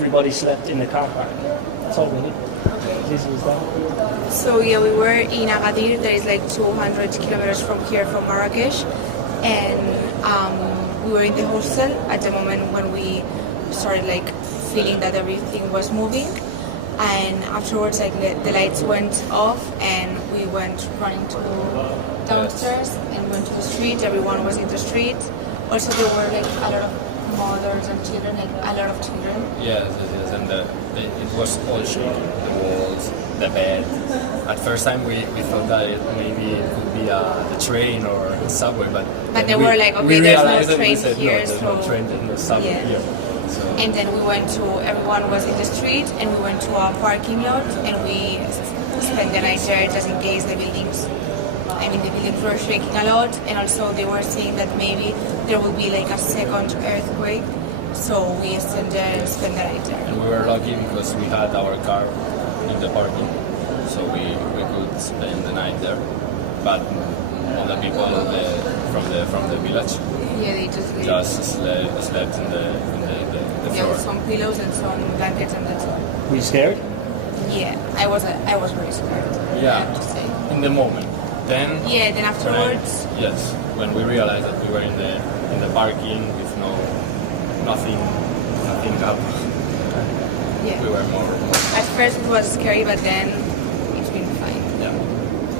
everybody slept in the car park. That's all we need. As easy as that. So yeah, we were in Agadir, that is like 200 kilometers from here, from Marrakesh, and we were in the hostel at the moment when we started like feeling that everything was moving, and afterwards like the lights went off and we went running to downstairs and went to the street. Everyone was in the street. Also there were like a lot of mothers and children, like a lot of children. Yes, and it was all shaking, the walls, the bed. At first time we thought that maybe it could be the train or the subway, but they were like, okay, there's no train said, here, no, there's no train in the subway here. So. And then we went to, everyone was in the street, and we went to a parking lot, and we spent the night there just in case the buildings were shaking a lot, and also they were saying that maybe there will be like a second earthquake, so we spent the night there. And we were lucky because we had our car in the parking, so we could spend the night there. But all the people from the village, they just slept in the floor. Some pillows and some blankets, and that's all. Were you scared? Yeah, I was very scared. Yeah, I have to say. in the moment. Then Afterwards. When we realized that we were in the parking with nothing happened. Yeah. We were more. At first it was scary, but then it's been fine. Yeah.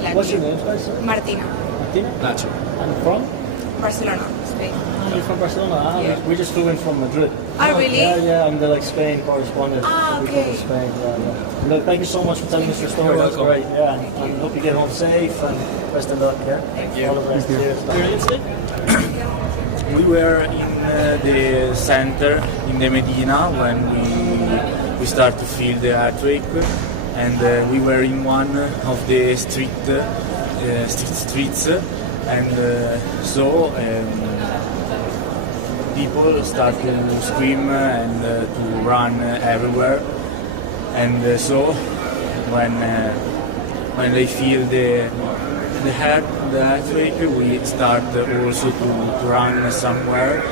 Lucky. What's your name, guys? Martina, Martina? Nacho. And from? Barcelona, Spain. You're from Barcelona? Yeah. We just flew in from Madrid. Oh, really? Yeah, I'm the Spain correspondent. Ah, We okay. cover Spain, yeah. Look, thank you so much for telling us your story. You're That's welcome. great. Yeah, and hope you get home safe and best of luck. Yeah. Thank you. All the best. Cheers. We were in the center, in the Medina, when we start to feel the earthquake, and we were in one of the streets, and so people start to scream and to run everywhere, and so when they feel the earthquake, we start also to run somewhere.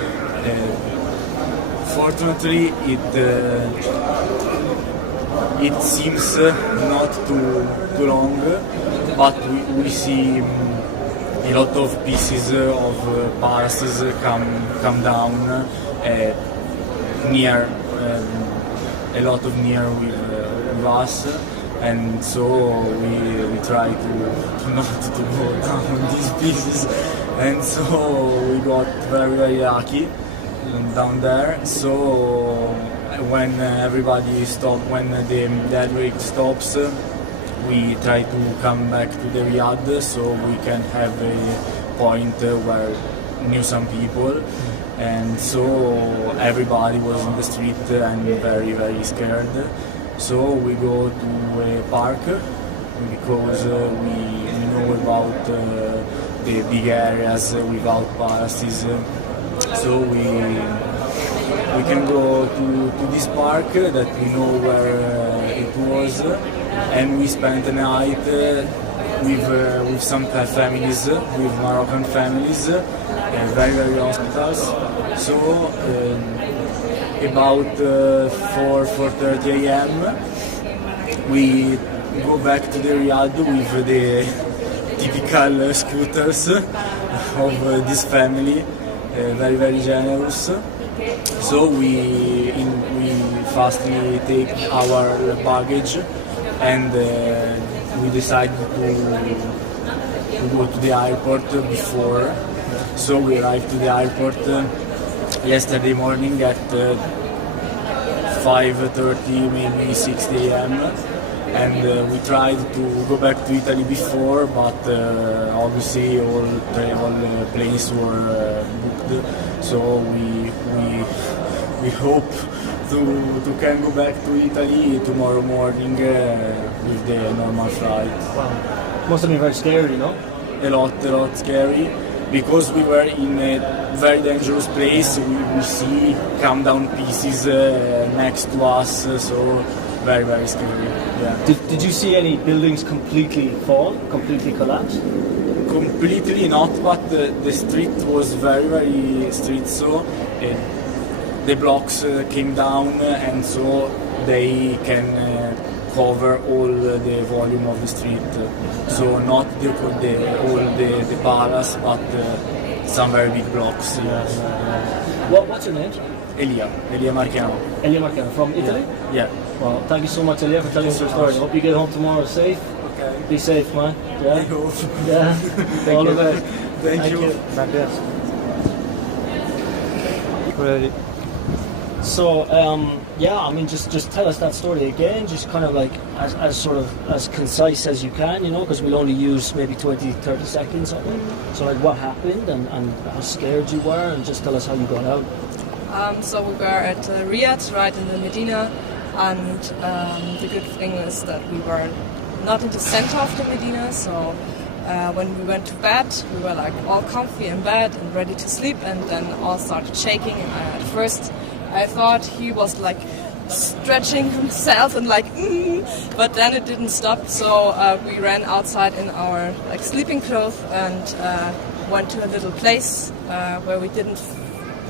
Fortunately, it seems not too long, but we see a lot of pieces of palaces come down near, a lot of near with us. And so we try to not to go down these pieces, and so we got very lucky down there. So when everybody stops, when the earthquake stops, we try to come back to the Riyadh so we can have a point where knew some people, and so everybody was in the street and very scared. So we go to a park because we know about the big areas without palaces. So we can go to this park that we know where it was, and we spent the night with some families, with Moroccan families, very hospitals. So. About 4:30 a.m. we go back to the Riyadh with the typical scooters of this family, very generous. So we fastly take our baggage, and we decided to go to the airport before. So we arrived to the airport yesterday morning at 5:30, maybe 6 a.m. And we tried to go back to Italy before, but obviously all planes were booked. So we hope to can go back to Italy tomorrow morning with the normal flight. Wow. Must have been very scary, no? A lot scary. Because we were in a very dangerous place, we see come down pieces next to us, so very scary. Yeah. Did you see any buildings completely fall, completely collapse? Completely not, but the street was very street. So the blocks came down, and so they can cover all the volume of the street. So not all the palace, but some very big blocks. What's your name? Elia Marchiano. Elia Marcano, from Italy? Yeah. Well, thank you so much, Elia, for telling us your story. Hope you get home tomorrow safe. Okay. Be safe, man. Yeah? I hope. Yeah. All the best. Thank you. Gracias. Ready. So, yeah, I mean, just tell us that story again, just kind of like as sort of as concise as you can, you know, because we'll only use maybe 20, 30 seconds of it. So, like, what happened and how scared you were, and just tell us how you got out. So we were at Riyadh, right in the Medina, and the good thing is that we were not in the center of the Medina, so when we went to bed, we were like all comfy in bed and ready to sleep, and then all started shaking. And at first I thought he was like stretching himself and like, but then it didn't stop. So we ran outside in our like sleeping clothes and went to a little place where we didn't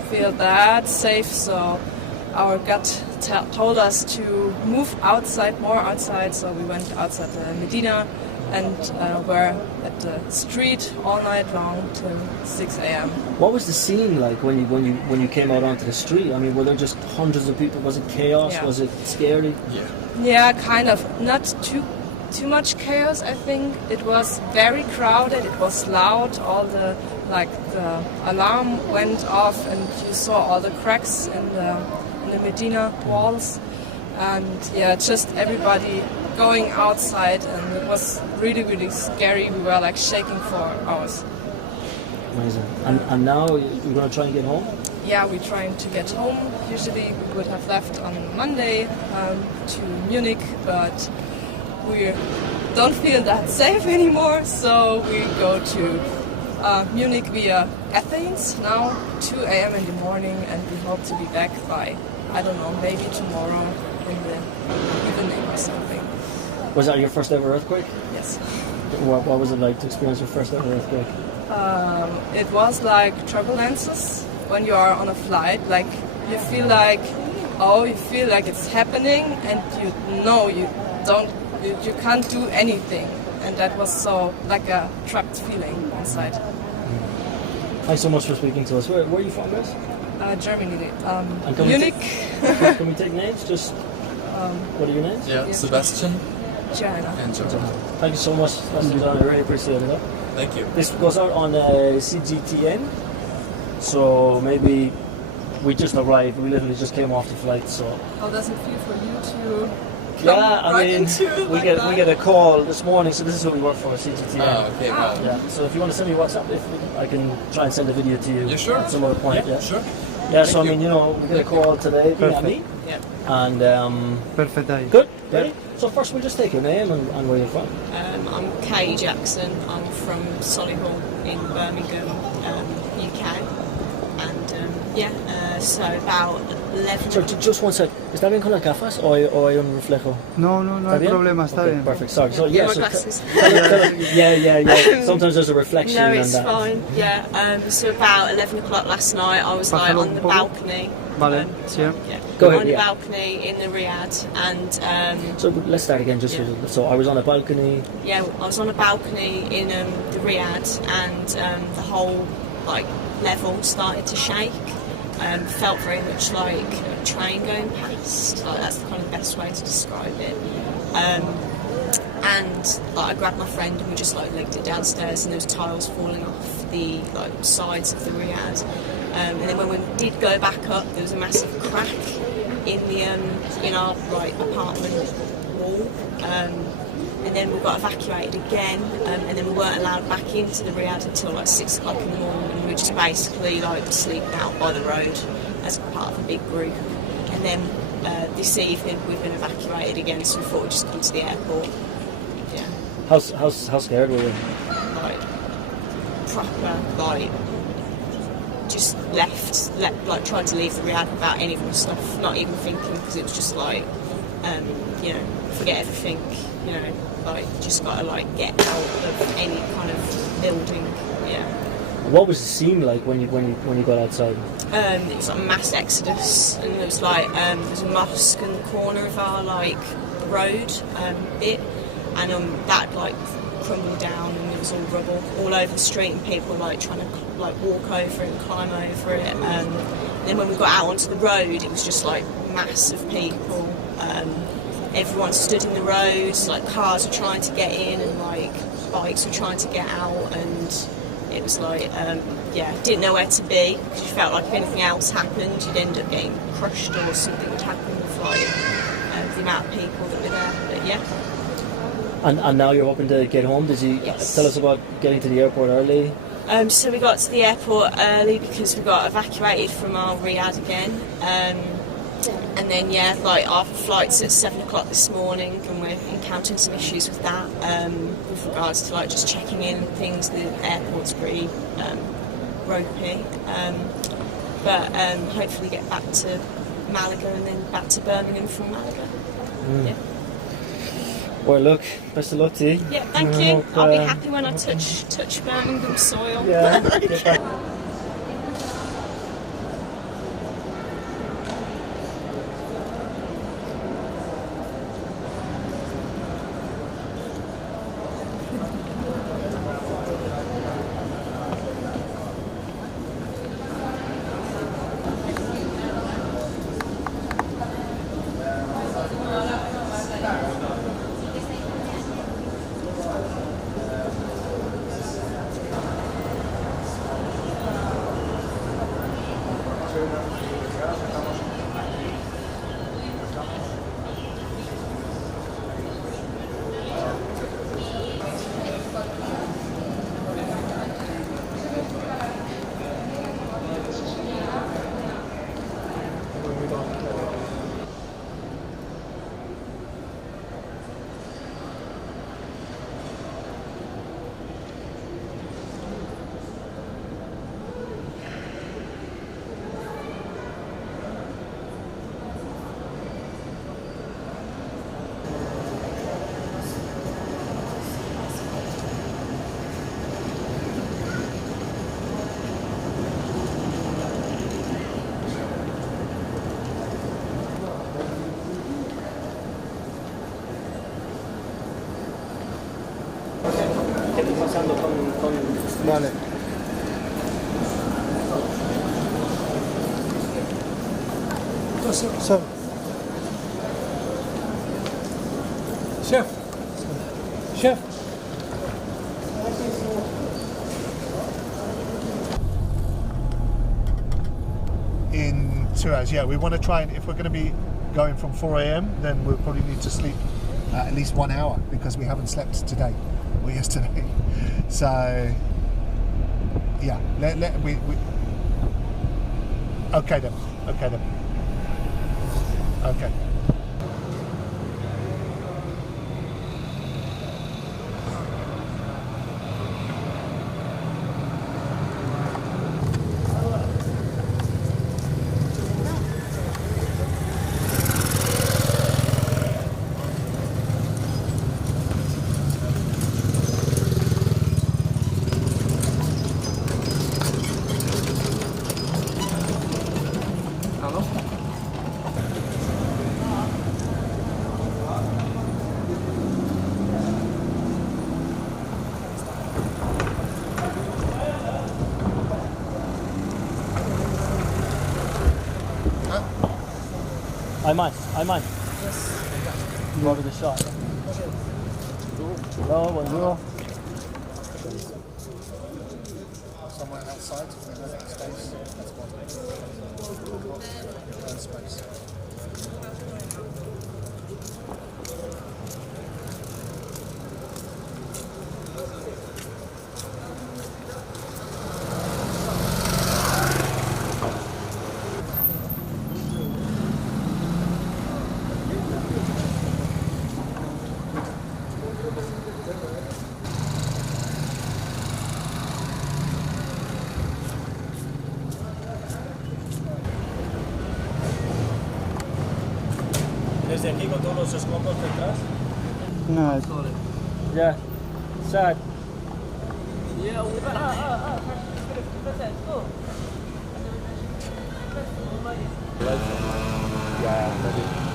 feel that safe. So our gut told us to move outside, more outside. So we went outside the Medina and were at the street all night long till 6 a.m. What was the scene like when you came out onto the street? I mean, were there just hundreds of people? Was it chaos? Yeah. Was it scary? Yeah, kind of. Not too much chaos, I think. It was very crowded, it was loud, all the alarm went off and you saw all the cracks in the Medina walls, and yeah, just everybody going outside, and it was really, really scary. We were like shaking for hours. Amazing. And now you're going to try and get home? Yeah, we're trying to get home. Usually we would have left on Monday to Munich, but we don't feel that safe anymore, so we go to Munich via Athens now, 2 a.m. in the morning, and we hope to be back by, I don't know, maybe tomorrow in the evening or something. Was that your first ever earthquake? Yes. What was it like to experience your first ever earthquake? It was like turbulences when you are on a flight, like you feel like it's happening, and you know you can't do anything, and that was so like a trapped feeling inside. Thanks so much for speaking to us. Where are you from, guys? Germany, And can Munich. Can we take names? Just what are your names? Yeah, Sebastian China. and John. Thank you so much, Sebastian John. I really appreciate it. Thank you. This goes out on CGTN, so maybe we just arrived. We literally just came off the flight, so. How does it feel for you to? Yeah, I right mean, into it we like get that? we get a call this morning, so this is who we work for, CGTN. Oh, okay, wow. Yeah, so if you want to send me WhatsApp, if I can try and send a video to you Yeah, sure. at some other point. Yeah, Sure. Yeah, so Thank I mean, you know, we get a call today, Perfect. me, Yeah. and Perfect day. good, ready? So first we'll just take your name and where you're from. I'm Kay Jackson. I'm from Solihull in Birmingham, UK. And so about 11. So just one sec, ¿está bien con las gafas o hay un reflejo? No, no ¿Está hay bien? problema, está Okay, bien. perfect, sorry. So yeah, My so glasses. yeah. Sometimes there's a reflection No, and it's that. fine. Yeah. So about 11 o'clock last night, I was like Bájalo on un the poco. balcony. Vale, sí. Yeah. Go ahead, On the yeah. balcony in the Riyadh, and So let's start again. Just so I was on a balcony. yeah, I was on a balcony in the Riyadh, and the whole like level started to shake. Felt very much like a train going past. Like, that's the kind of best way to describe it. And like, I grabbed my friend and we just like legged it downstairs, and there was tiles falling off the like sides of the Riyadh. And then when we did go back up, there was a massive crack in the in our like apartment wall. And then we got evacuated again, and then we weren't allowed back into the Riyadh until like 6 o'clock in the morning. And we were just basically like sleeping out by the road as part of a big group. And then this evening we've been evacuated again, so we thought we'd just come to the airport. Yeah, How scared were you? like proper like just left, like tried to leave the Riyadh without any of my stuff, not even thinking, because it was just like forget everything, like just gotta like get out of any kind of building. Yeah. What was the scene like when you got outside? It was like a mass exodus, and there was like there was a mosque in the corner of our like road bit, and that like crumbled down, and there was all rubble all over the street, and people were like trying to like walk over it and climb over it. Then when we got out onto the road, it was just like mass of people. Everyone stood in the road, like cars were trying to get in, and like bikes were trying to get out, and it was like, didn't know where to be, because you felt like if anything else happened, you'd end up getting crushed or something would happen with like the amount of people that were there. But yeah. And now you're hoping to get home. Did you tell us about getting to the airport early? So we got to the airport early because we got evacuated from our Riyadh again. And then like our flight's at 7 o'clock this morning, and we're encountering some issues with that with regards to like just checking in and things. The airport's pretty ropey, but hopefully get back to Malaga and then back to Birmingham from Malaga. Yeah. Well, look, best of luck to you. Yeah, thank you. I'll be happy when I touch Birmingham soil. Yeah. Pasando con... Vale. So, Chef. In 2 hours, yeah. We want to try and, if we're going to be going from 4 a.m, then we'll probably need to sleep at least 1 hour, because we haven't slept today or yesterday. So, yeah. We okay then. Okay. I mind. Yes. You go to the shop. Hello, bonjour. Somewhere outside, space. That's one. Space. Desde aquí con todos los escombros detrás. No. Yeah. Sad. Yeah, Yeah, maybe.